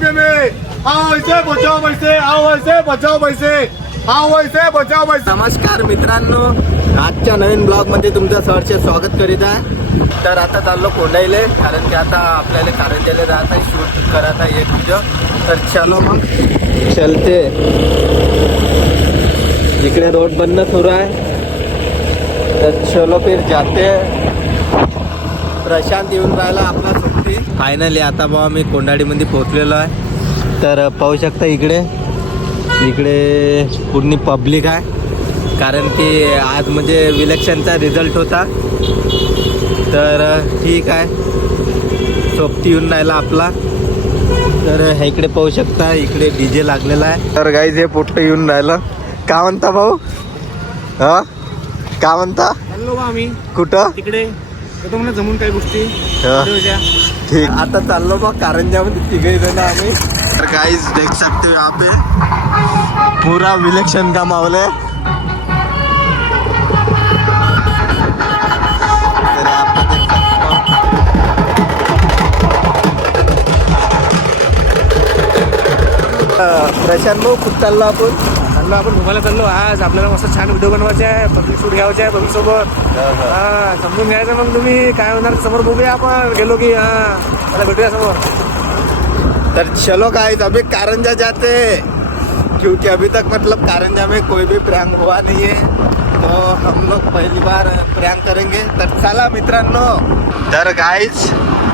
आओ वैसे बचाओ पैसे, आओ वैसे बचाओ पैसे, आओ वैसे बचाओ पैसे. नमस्कार मित्रांनो, आजच्या नवीन ब्लॉग मध्ये तुमचं सहर्ष स्वागत करीत आहे. तर आता चाललो कोंडाईले, कारण की आता आपल्याला कारंजाला जात आहे, शूट करत आहे एक व्हिडिओ. तर चलो मग चलते. इकडे रोड बनणं सुरू आहे, तर चलो फिर जाते. प्रशांत येऊन राहिला आपला सुट्टी. फायनली आता बाबा मी कोंडाळीमध्ये पोहोचलेलो आहे. तर पाहू शकता इकडे पूर्ण पब्लिक आहे, कारण की आज म्हणजे इलेक्शनचा रिझल्ट होता. तर ठीक आहे, सोबती येऊन राहिला आपला. तर इकडे पाहू शकता, इकडे डीजे लागलेला आहे. तर गाईज हे पोट्ट येऊन राहिलं. का म्हणता भाऊ? हा का म्हणता? चाललो बा आम्ही कुठं? तिकडे येतो म्हणा जमून काही गोष्टी. ठीक, आता चाललो बा कारंजामध्ये तिघे जण आम्ही. तर गाइस देख सकते हो यहाँ पे पूरा इलेक्शन का माहौल है. तर यहाँ पे देख सकते हो. प्रशांत भाऊ कुठं चाललो आपण? आपण घुमायला चाललो. आज आपल्याला मस्त छान व्हिडिओ बनवायचे आहे, पब्लिक शूट घ्यायचे आहे पब्लिक सोबत. हा समजून घ्यायचं. मग तुम्ही काय होणार समोर बघूया आपण गेलो की. हा मला भेटूया समोर. तर चलो गाइस अभी कारंजा जाते, क्योंकि अभी तक मतलब कारंजा में कोई भी प्रैंक हुआ नहीं है, तो हम लोग पहली बार प्रैंक करेंगे. तर चला मित्रांनो. तर गाइस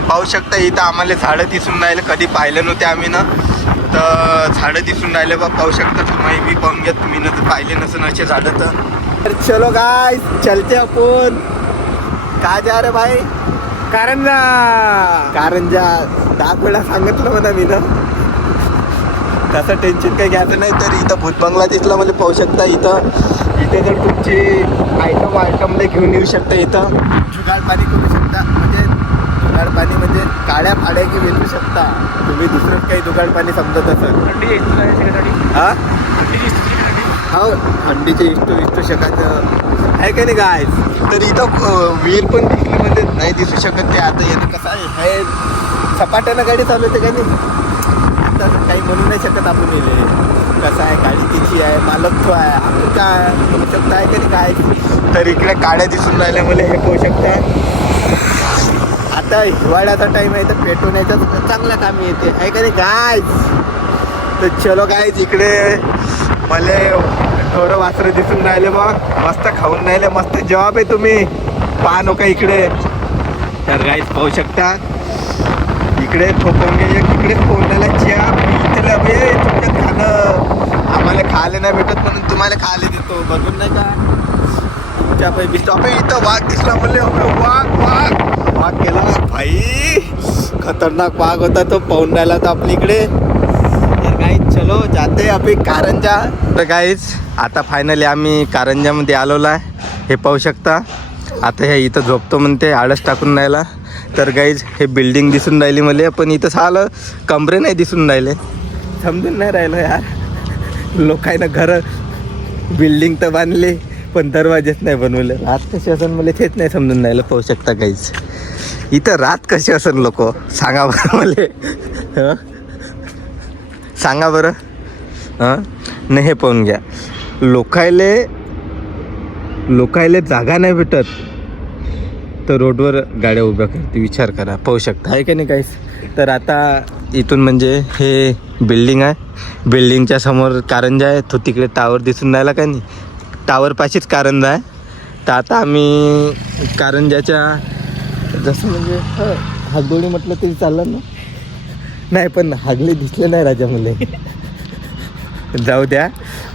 पाहू शकता इथं आम्हाला झाडं दिसून राहिले, कधी पाहिले नव्हते आम्ही ना. तर झाडं दिसून राहिले बा, पाहू शकता तुम्ही बी पाहून घ्या. तुम्ही न पाहिले नसेल असे झाडं. तर चलो गाइस चलते आपण. का जा रे भाई? कारंजा 10 वेळा सांगितलं म्हणा मी ना. तसं टेन्शन काही घ्यायचं नाही. तर इथं भूतबंगला दिसला म्हणजे पाहू शकता. इथे जर तुमची आयटमला घेऊन येऊ शकता. इथं जुगाड पाणी करू शकता. म्हणजे जुगाड पाणी म्हणजे काळ्या फाड्या की विकू शकता तुम्ही. दुसरं काही जुगाड पाणी समजत असेल. हा हो, थंडीचे इष्टू शकायचं आहे का नाही गायस. तर इथं विहीर पण दिसली म्हणजे नाही दिसू शकत ते. आता यानं कसं आहे, सपाट्यानं गाडी चालवते का नाही. आता काही म्हणू नाही शकत आपण. येले कसं आहे, गाडी तिची आहे, मालक तो आहे, आपण काय म्हणू शकता आहे का नाही काय. तर इकडे काड्या दिसून राहिल्या मला, हे पाहू शकता. आता हिवाळ्याचा टाईम आहे, तर पेटून याच्यात चांगल्या कामी येते आहे का नाही गायस. तर चलो गायस इकडे मला ढोरं वासरं दिसून राहिले बघ, मस्त खाऊन राहिले. मस्त जवाब आहे तुम्ही पहा नका इकडे. तर गाईस पाहू शकता इकडे थोपवणे इकडेच पोहण्याला चहा इथलं बे तुमच्यात खाणं. आम्हाला खायला नाही भेटत म्हणून तुम्हाला खायला देतो, बघून नाही का. तुमच्या पैकी स्टॉप इथं वाघ दिसला म्हणले. वाघ गेला भाई, खतरनाक वाघ होता तो. पाहून राहिला तर आपल्या इकडे. चलो जाते अभि कारंजा. तर गाईज आता फायनली आम्ही कारंजामध्ये आलेलो आहे. हे पाहू शकता. आता हे इथं झोपतो म्हणते, आळस टाकून राहिला. तर गाईज हे बिल्डिंग दिसून राहिली मला, पण इथं सालं कमरे नाही दिसून राहिले. समजून नाही राहिलं यार. लोकांना घरं बिल्डिंग तर बांधले पण दरवाजेच नाही बनवले. रात कशी असेल मला तेच नाही समजून राहिलं. पाहू शकता गाईज इथं रात कशी असेल लोक, सांगा बरं मला. सांगा बरं. हां नाही हे पाहून घ्या. लोकायले जागा नाही भेटत तर रोडवर गाड्या उभ्या करते. विचार करा, पाहू शकता आहे का नाही काहीच. तर आता इथून म्हणजे हे बिल्डिंग आहे, बिल्डिंगच्या समोर कारंजा आहे. तो तिकडे टावर दिसून राहिला का नाही, टावरपाशीच कारंजा आहे. तर आता आम्ही कारंजाच्या जसं म्हणजे हागदोडी म्हटलं तरी चाललं ना. नाही पण हागले दिसले नाही राजा मुले. जाऊ द्या.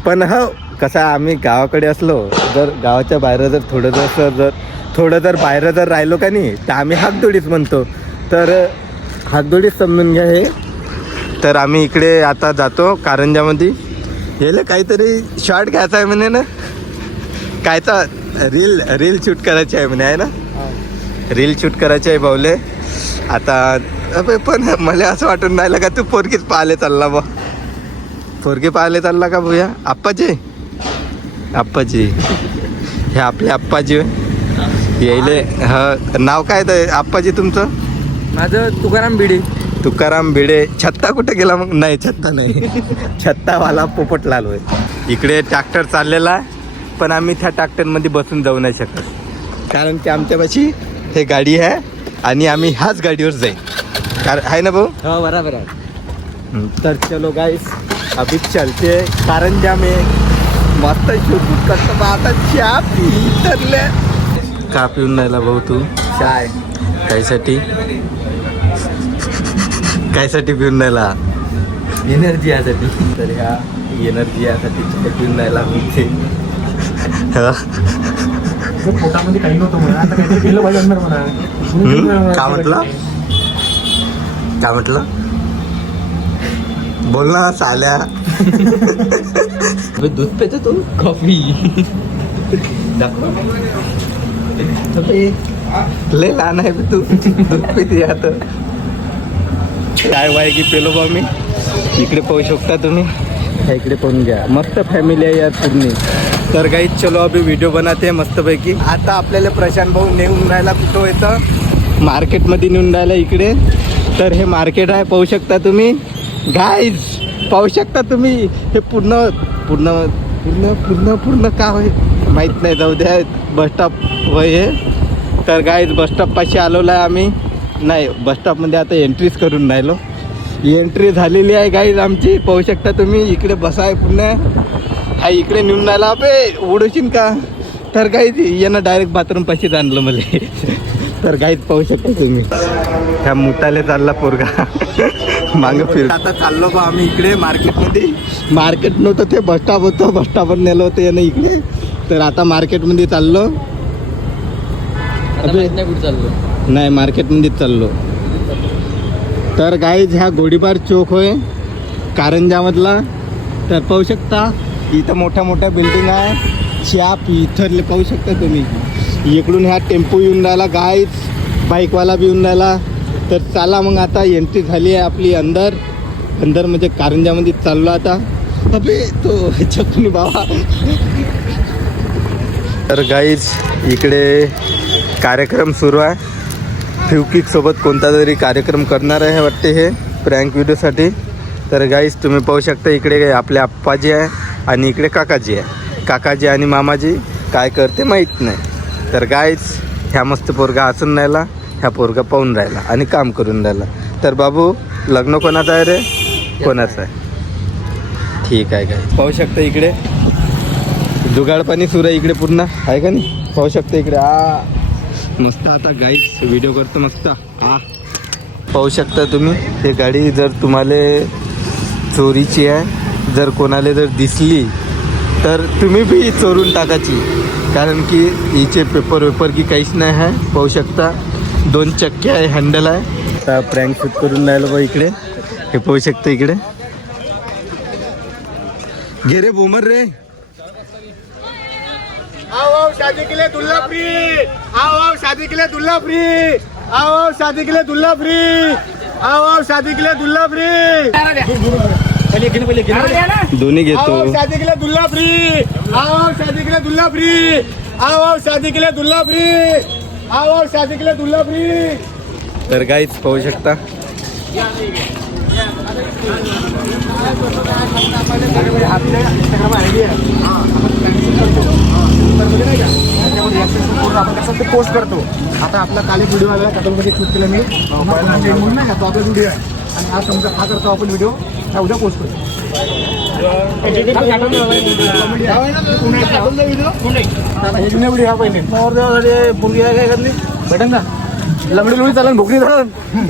पण हो कसं आम्ही गावाकडे असलो, जर गावाच्या बाहेर जर थोडं जर बाहेर जर राहिलो का नाही, तर आम्ही हागदोडीच म्हणतो. तर हागदोडीच समजून घ्या हे. तर आम्ही इकडे आता जातो कारंजामध्ये. याला काहीतरी शॉर्ट घ्यायचा आहे म्हणे ना, कायचा रील शूट करायची आहे म्हणे आहे ना. रील शूट करायची आहे बावले. आता अबे पण मला असं वाटून राहिलं का तू पोरगीच पाहायला चालला बा. पोरगी पाहायला चालला का भूया? आप्पाजी हे आपले आप्पाजी यायले. हा नाव काय तर आप्पाजी तुमचं? माझं तुकाराम भिडे. तुकाराम भिडे. छत्ता कुठे गेला मग? नाही छत्ता नाही. छत्तावाला पोपटलाल होय. इकडे ट्रॅक्टर चाललेला आहे, पण आम्ही त्या ट्रॅक्टरमध्ये बसून जाऊ नाही शकत, कारण की आमच्यापाशी हे गाडी आहे आणि आम्ही ह्याच गाडीवर जाईल. आहे ना भाऊ? हो बराबर आहे. तर चलो गाइस, अभी चलते कारंजा में मस्त शूट करतो. मग आता चहा पी तरले. का पिऊन राहिला भाऊ तू? चाय. कायसाठी कायसाठी पिऊन राहिला? एनर्जी यासाठी. तर ह्या एनर्जी यासाठी चहा पिऊन राहिला मी. पोटामध्ये काही नव्हतं म्हणा, आता काहीतरी केलं पाहिजे अंदर म्हणा. का म्हटलं? काय म्हटलं? बोल ना साल्या. दूध पेतो तू? कॉफी. लय लहान आहे बे तू, दूध पिते आता. काय वाय की पेलो बा मी. इकडे पाहू शकता तुम्ही, इकडे पाहून घ्या. मस्त फॅमिली आहे यार पूर्ण. तर गाईज चलो अभी व्हिडिओ बनाते मस्तपैकी. आता आपल्याला प्रशांत भाऊ नेऊन राहायला कुठं येतं? मार्केटमध्ये नेऊन राहायला इकडे. तर हे मार्केट आहे, पाहू शकता तुम्ही गाईज, पाहू शकता तुम्ही. हे पूर्ण पूर्ण पूर्ण पूर्ण पूर्ण का होय माहीत नाही, जाऊ द्या. बसस्टॉप होय हे. तर गाईज बसस्टॉपपाशी आलेलो आहे आम्ही. नाही, बसस्टॉपमध्ये आता एंट्रीच करून राहिलो. एंट्री झालेली आहे गाईज आमची, पाहू शकता तुम्ही. इकडे बसा आहे पूर्ण. हा इकडे नेऊन राहिला बे, उडवशील का? तर गाईज यानं डायरेक्ट बाथरूमपाशीच आणलं मला. तर गाईज पाहू शकता तुम्ही, ह्या मुताले चालला पोरगा मागं फिर. आता चाललो बा आम्ही इकडे मार्केटमध्ये. मार्केट नव्हतं ते बसस्टॉप होतं, बसस्टॉपवर नेलं होतं यानं इकडे. तर आता मार्केटमध्ये चाललो. कुठे चाललो? नाही, मार्केटमध्येच चाललो. तर गाईज ह्या गोडीबार चौक होय कारंजामधला. तर पाहू शकता इथं मोठ्या मोठ्या बिल्डिंग आहे. चाप इथरले पाहू शकता तुम्ही. इकडून ह्या टेम्पो येऊन राहिला गाईज, बाईकवाला बी येऊन राहिला. तर चला मग आता एंट्री झाली आहे आपली अंदर. अंदर म्हणजे कारंजामध्ये चाललो आता. अबे तो चकनी बाबा. तर गाईज इकडे कार्यक्रम सुरू आहे. फ्युकिक सोबत कोणता तरी कार्यक्रम करणार आहे वाटते हे प्रँक व्हिडिओसाठी. तर गाईज तुम्ही पाहू शकता इकडे आपले आप्पाजी आहे आणि इकडे काकाजी आहे. काकाजी आणि मामाजी काय करते माहीत नाही. तर गाईज ह्या मस्त पोरगा हसून राहिला, ह्या पोरगा पाहून राहिला आणि काम करून राहिला. तर बाबू लग्न कोणाचं आहे रे? कोणाचं आहे? ठीक आहे. काय पाहू शकता इकडे जुगाडपाणी सुरू आहे इकडे पूर्ण, आहे का नाही? पाहू शकता इकडे. मस्त आता गाईज व्हिडिओ करतो मस्त. पाहू शकता तुम्ही हे गाडी जर तुम्हाला चोरीची आहे, जर कोणाला जर दिसली तर तुम्ही बी चोरून टाकायची, कारण की हिचे पेपर की काहीच नाही आहे. पाहू शकता 2 चक्के आहे, हँडल आहे. आता प्रँक शूट करून राहिलो बा इकडे. हे पाहू शकता इकडे. घे रे बोमर रे. आओ शादी के लिए दुल्हा फ्री. आओ शादी के लिए दुल्हा फ्री. आओ शादी के लिए दुल्हा फ्री. आओ शादी के लिए दुल्हा फ्री. दोन्ही घेतो. आओ शादी के लिए दुल्हा फ्री. आओ शादी के लिए दुल्हा फ्री. आओ शादी के लिए दुल्हा फ्री. आओ शादी के लिए दुल्हा फ्री. तर गाईच पाहू शकता. आपण कसं ते पोस्ट करतो. आता आपला काल एक व्हिडिओ आला, त्याच्यामध्ये शूट केलं मी. म्हणून नाही का तो आपला व्हिडिओ आहे, आणि हा समजा हा करतो आपण व्हिडिओ, हा उद्या पोस्ट करतो. व्हिडिओ हा पहिले पोरगी काय करली भेटन ना, लंगडी लुडी चालन, भोकरी चालन,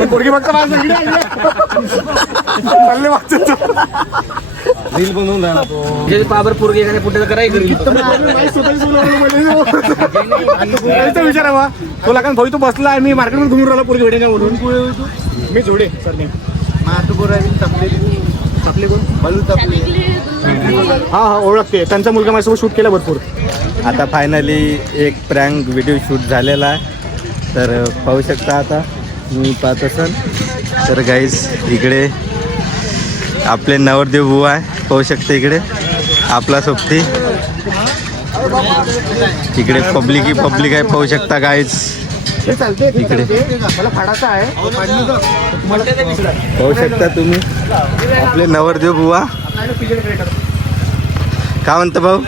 पोरगी बघता माझं रील बनवून राहणार तो पाबर पोरगी एखाद्या पुढे करायचं विचारावा तो लागून भाऊ. तो बसला आहे, मी मार्केटमध्ये घुमून राहिला पोरगी भेटेल म्हणून. मी जोडे सर मी चपले कोण बालू चपले. हा ओळखते, त्यांचा मुलगा माझ्यासोबत शूट केला भरपूर. आता फायनली एक प्रँक व्हिडिओ शूट झालेला आहे. तर पाहू शकता आता मी पाहत असेल. तर गाईज इकडे आपले नवरदेव बुवा आहे, पाहू शकता इकडे आपला सोबती. इकडे पब्लिक आहे, पाहू शकता गाईज. ते चालते ते इकडे. चालते. मला फाडाचा आहे तुम्हाला पाहू शकता तुम्ही आपले नवरदेव बुवा. काय म्हणता भाऊ,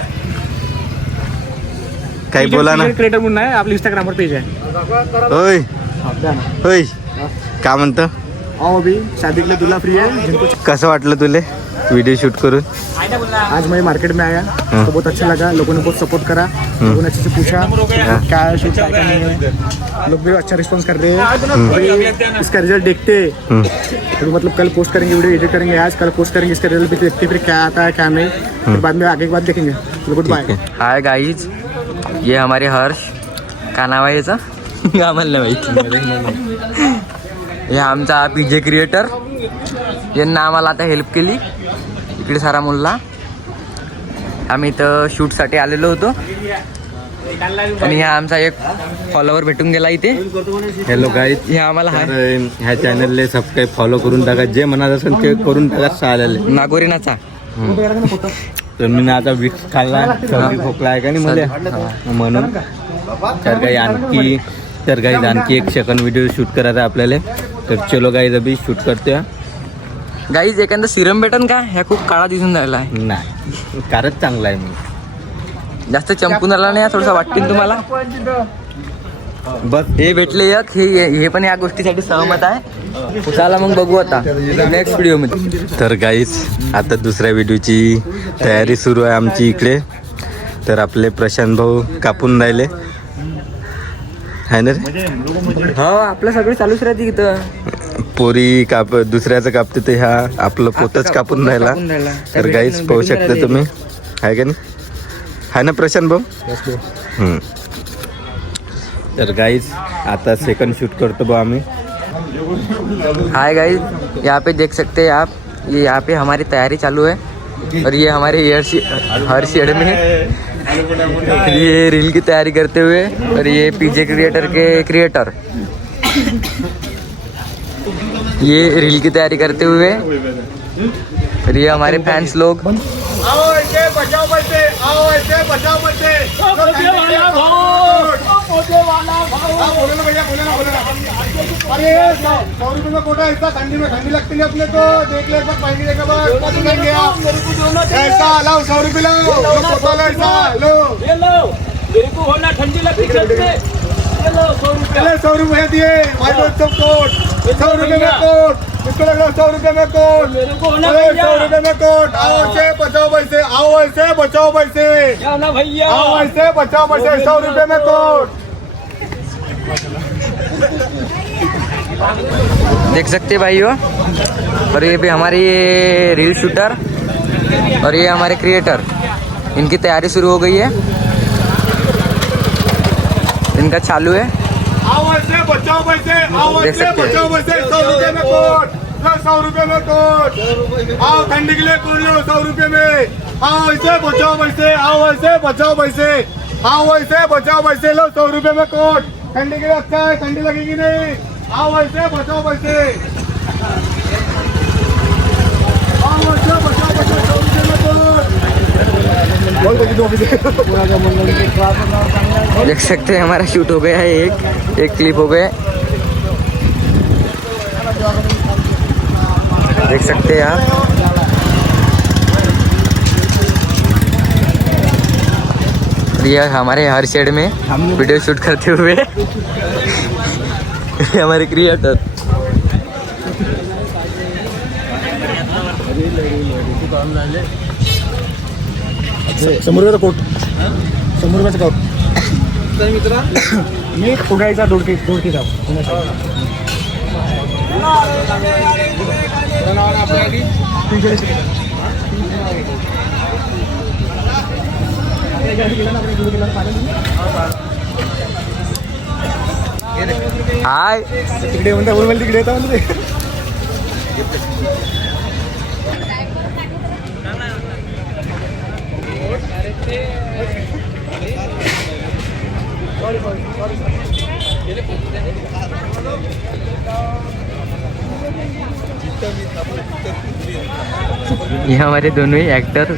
काही बोला ना. क्रिएटर म्हणून आहे आपलं इंस्टाग्रामवर पेज आहे. होय होय, काय म्हणतं. आओ अभी शादी के लिए दूल्हा फ्री है जिनको कसं वाटलं तुले व्हिडिओ शूट करून. आज मैं मार्केट में आया तो बहुत अच्छा लगा. लोगों ने बहुत सपोर्ट करा. लोगों ने अच्छे से पूछा क्या है शूट क्या नहीं है. लोग भी अच्छा रिस्पॉन्स कर रहे हैं. अभी इसका रिजल्ट देखते तो मतलब कल पोस्ट करेंगे, वीडियो एडिट करेंगे आज, कल पोस्ट करेंगे. इसका रिजल्ट भी देखते फिर क्या आता है क्या नहीं. फिर बाद में आगे की बात देखेंगे. Good bye. हाय गाईज, ये हमारे हर्ष. का नाव आहे याचं आम्हाला नाही माहिती. हे आमचा PJ क्रिएटर. यांना आम्हाला आता हेल्प केली इकडे सारा मुलला. आम्ही इथं शूटसाठी आलेलो होतो आणि हा आमचा एक फॉलोवर भेटून गेला इथे. हॅलो गाईज, हे आम्हाला ह्या चॅनलला सबस्क्राईब फॉलो करून टाका. जे म्हणत असेल ते करून टाका. चालेल. नागोरीनाचा. तर मी ना आता विक्स खाल्ला, सर्दी खोकला आहे का नाही मला म्हणून. तर काही आणखी एक सेकंड व्हिडिओ शूट करायचा आहे आपल्याला. तर चलो गाईज अभी शूट करते. गाईज एखादा सिरम भेटन का, ह्या खूप काळा दिसून राहिला आहे. नाही, कारच चांगला आहे. मी जास्त चंपून राहिला नाही, थोडासा वाटतील तुम्हाला. बस हे भेटले एक, हे पण या गोष्टीसाठी सहमत आहे. चला मग बघू आता नेक्स्ट व्हिडिओ मध्ये. तर गाईज आता दुसऱ्या व्हिडिओची तयारी सुरू आहे आमची इकडे. तर आपले प्रशांत भाऊ कापून राहिले आहे ना रे. हो, आपलं सगळं चालूच राहते इथं. पोरी दुसऱ्याचं कापते ते ह्या आपलं पोतच कापून राहिला. तर गाईज पाहू शकता तुम्ही, आहे का नाही, आहे ना प्रशांत भाऊ. तर गाईज आता सेकंड शूट करतो भाऊ आम्ही. हाय गाइस, यहाँ पे देख सकते हैं आप, ये यहाँ पे हमारी तैयारी चालू है. और ये हमारे हर शेड में ये रील की तैयारी करते हुए. और ये PJ क्रिएटर के क्रिएटर ये रील की तैयारी करते हुए. और ये हमारे फैंस लोग. आओ ऐसे बचाओ पैसे, आओ ऐसे बचाओ पैसे. बोलो ना भैया, बोलो ना. अरे 100 रुपये में कोटा ऐसा ठंडी में ठंडी लगती है अपने को. देख ले सब पाएंगे देखा बस ऐसा लाओ 100 रुपये लो कोटा लो ऐसा लो. मेरे को होना ठंडी लगती है. ये लो 100 रुपये. पहले 100 रुपये दिए भाई दोस्त सब कोट. 100 रुपये में कोट. इसको लग रहा 100 रुपये में कोट. मेरे को होना 100 रुपये में कोट. आओ ऐसे बचाओ पैसे, आओ ऐसे बचाओ पैसे, क्या ना भैया. आओ ऐसे बचाओ पैसे. 100 रुपये में कोट. देख सकते भाइयों. और ये भी हमारे ये रील शूटर और ये हमारे क्रिएटर, इनकी तैयारी शुरू हो गई है, इनका चालू है. आओ ऐसे बचाओ पैसे, आओ देख ऐसे सकते हैं. बचाओ पैसे. 100 रुपये में कोट. 100 रुपये में कोट. आओ ठंडी के लिए कोट लो 100 रुपये में. आओ ऐसे बचाओ पैसे, आओ ऐसे बचाओ पैसे, आओ ऐसे बचाओ पैसे. लो 100 रुपये में कोट. ठंडी के लिए अच्छा है, ठंडी लगेगी नहीं. आओ ऐसे बचाओ पैसे, आओ ऐसे बचाओ पैसे. 100 रुपये में कोट. देख सकते हैं हमारा शूट हो गया है. एक क्लिप हो गया. देख सकते हैं आप. ये हमारे हर शेड में वीडियो शूट करते हुए हमारे क्रिएटर. ₹100 रुपयाचा कोट. 100 रुपयाचा कोट. मी पुण्याचा दोडकी जाऊ. हाय. तिकडे म्हणता बोल तिकडे येता म्हणते. ये हमारे दोनों ही एक्टर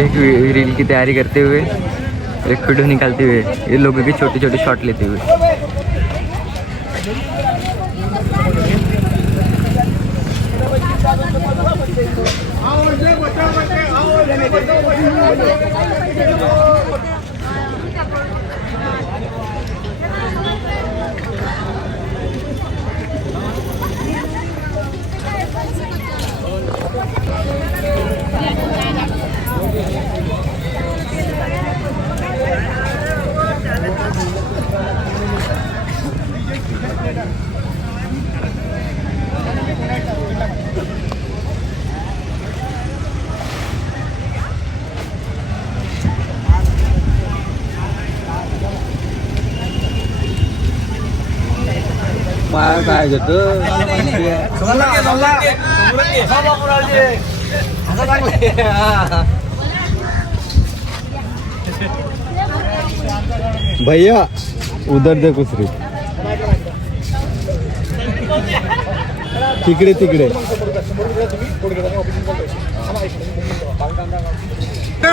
एक रील की तैयारी करते हुए. एक वीडियो निकालते हुए ये लोगों के छोटे छोटे शॉट लेते हुए। भैया उधर देखो सिर्फ तिकडे तिकडे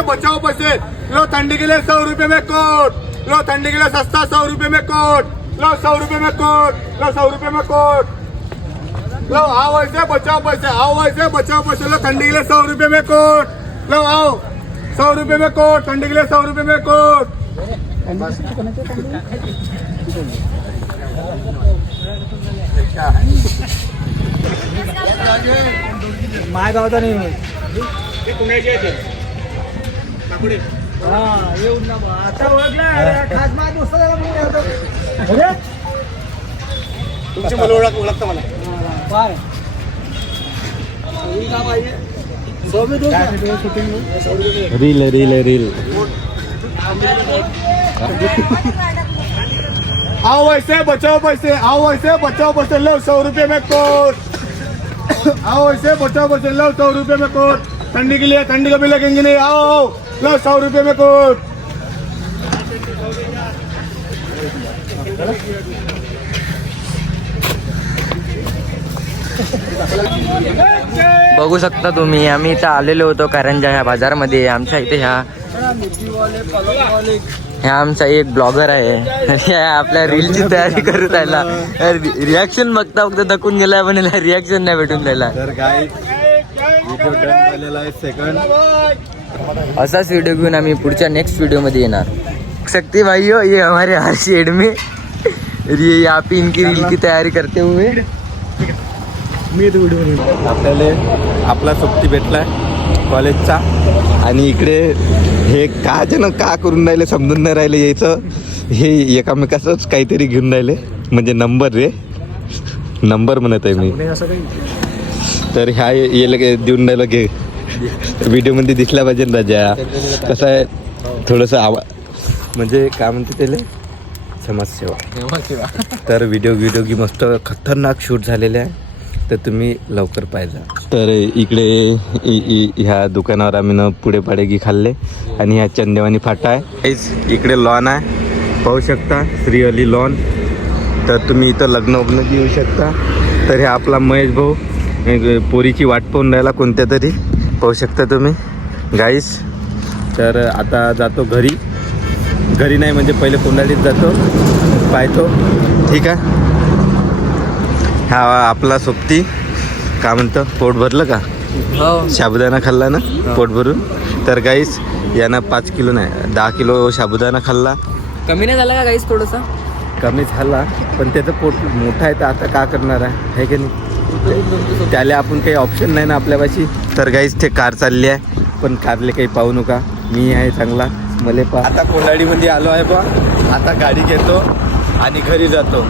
बचाओ पैसे लो, ठंडी के लिए 100 रुपए में कोट लो, ठंडी के लिए सस्ता 100 रुपए में कोट लो, 100 रुपए में कोट लो, 100 रुपए में कोट लो। आओ ऐसे बचाओ पैसे, आओ ऐसे बचाओ पैसे लो, ठंडी के लिए 100 रुपए में कोट लो, आओ 100 रुपए में कोट, ठंडी के लिए 100 रुपए में कोट। माय गावचा नाही आता ओळखला खास माझा दोस्त झाला म्हणून तुमची मला ओळखता मला काय का पाहिजे रील रील रील आओ ऐसे बचाओ पैसे, आओ ऐसे बचाओ पैसे लो, 100 रुपए में कोट आओ ऐसे बचाओ पैसे लो, 100 रुपए में कोट, ठंडी के लिए ठंडी का भी लगेंगे नहीं, आओ लो 100 रुपए में कोट। बघू शकता तुम्ही आम्ही इथं आलेलो होतो कारंजा ह्या बाजारमध्ये। आमच्या इथे ह्या आमचा एक ब्लॉगर आहे, आपल्या रीलची तयारी करत राहिला। रिॲक्शन बघता बघता थकून गेलाय, पण रिॲक्शन नाही भेटून राहिला। तर गाइस व्हिडिओ डन झालेला आहे सेकंड। असाच व्हिडिओ घेऊन आम्ही पुढच्या नेक्स्ट व्हिडिओ मध्ये येणार। शक्ति भाइयों, ये हमारे हर शेड में ये यहाँ पे इनकी रील की तयारी करते हुए आपल्याला आपला सोबती भेटलाय कॉलेजचा, आणि इकडे हे का जण का करून राहिले समजून नाही राहिले यायचं, हे एकामेकाचंच काहीतरी घेऊन राहिले, म्हणजे नंबर रे नंबर म्हणत आहे मी। तर ह्या याला देऊन राहिलं घे, व्हिडिओमध्ये दिसल्या पाहिजे राजा। कसं आहे थोडंसं म्हणजे काय म्हणते त्याला समाजसेवा। तर व्हिडिओ की मस्त खतरनाक शूट झालेले आहे, तर तुम्ही लवकर पाहिजे। तर इकडे ह्या दुकानावर आम्ही न पुढे पाडेगी खाल्ले, आणि ह्या चंदेवानी फाटा आहे। इकडे लॉन आहे, पाहू शकता श्रीअली लॉन। तर तुम्ही इथं लग्न येऊ शकता। तर हे आपला महेश भाऊ पोरीची वाट पाहून राहिला कोणत्या तरी, पाहू शकता तुम्ही गाईस। तर आता जातो घरी नाही म्हणजे पहिले कोंडाळीत जातो, पाहतो ठीक आहे। हा आपला सोबती काय म्हणतं, पोट भरलं का? हो, साबुदाणा खाल्ला ना पोट भरून। तर गाईस यानं 5 किलो नाही 10 किलो साबुदाणा खाल्ला। कमी नाही झाला का गाईस? थोडंसं कमी झाला, पण त्याचं पोट मोठं आहे, तर आता का करणार आहे की नाही? त्याला आपण काही ऑप्शन नाही ना आपल्यापाशी। तर गाईस ते कार चालली आहे, पण कारले काही पाहू नका, मी आहे चांगला मले पा। आता कोंडाळीमध्ये आलो आहे बा, आता गाडी घेतो आणि घरी जातो।